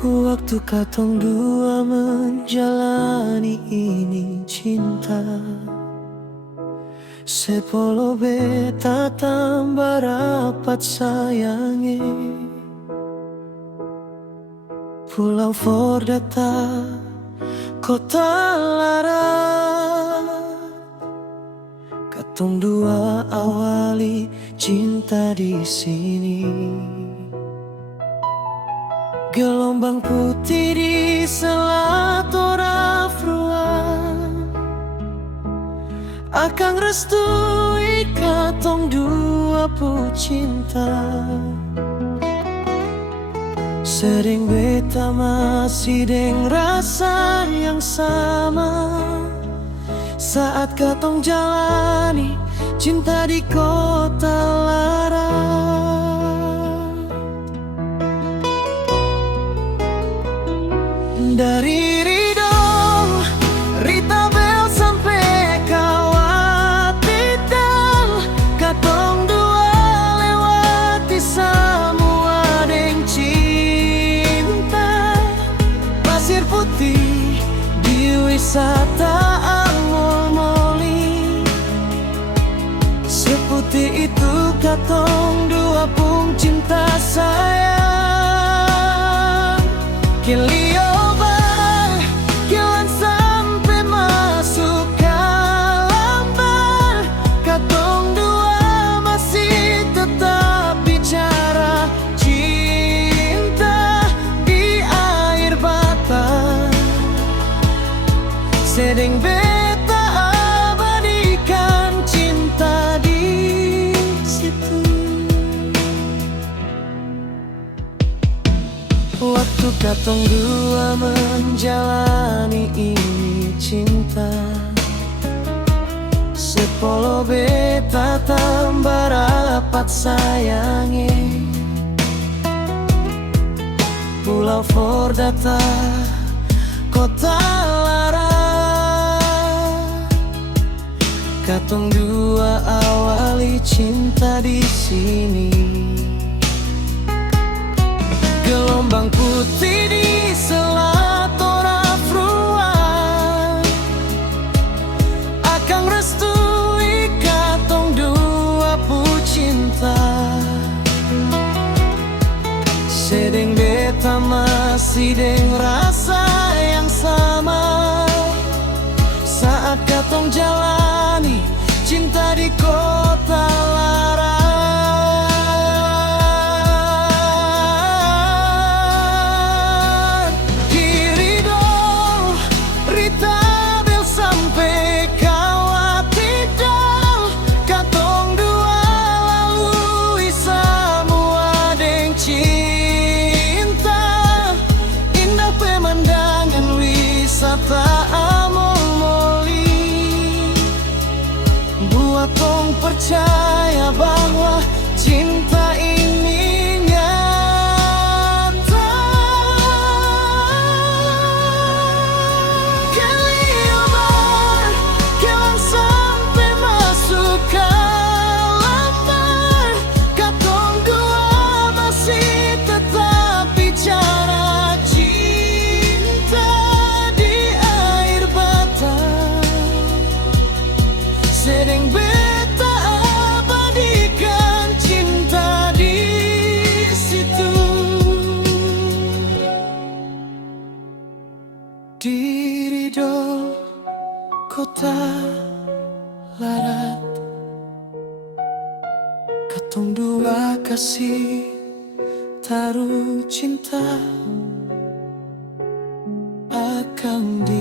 Waktu katong dua menjalani ini cinta, sepuluh beta tambah rapat sayangi. Pulau Fordata, kota Lara, katong dua awali cinta di sini. Gelombang putih di Selat Orafrua, akang restui katong dua pu cinta. Sering beta masih deng rasa yang sama saat katong jalani cinta di kota Lara. Dari Ridho, Ritabel sampai Kawatidal, katong dua lewati semua deng cinta. Pasir putih di wisata Angmol-Moli, seputih itu katong dua pun cinta sayang. Kilio sedang beta abadikan cinta di situ. Waktu katong dua menjalani ini cinta, sepuluh beta tambah rapat sayangi. Pulau Fordata, kota Lara, katong dua awali cinta di sini. Gelombang putih di Selat Orafrua, akang restui katong dua pu cinta. Sedang beta masih deng rasa yang sama saat katong jalani cinta di kota Lara. Di Ridho, Ritabel sampai Kawatidal, katong dua lalui semua deng cinta. Indah pemandangan wisata Tong percaya bahwa cinta ini nyata. Keliobar, kelang sampai masuk ke lambar, katong dua masih tetap bicara cinta di air bata. Sedang di Ridho, kota Larat, katong dua kasih taruh cinta akan di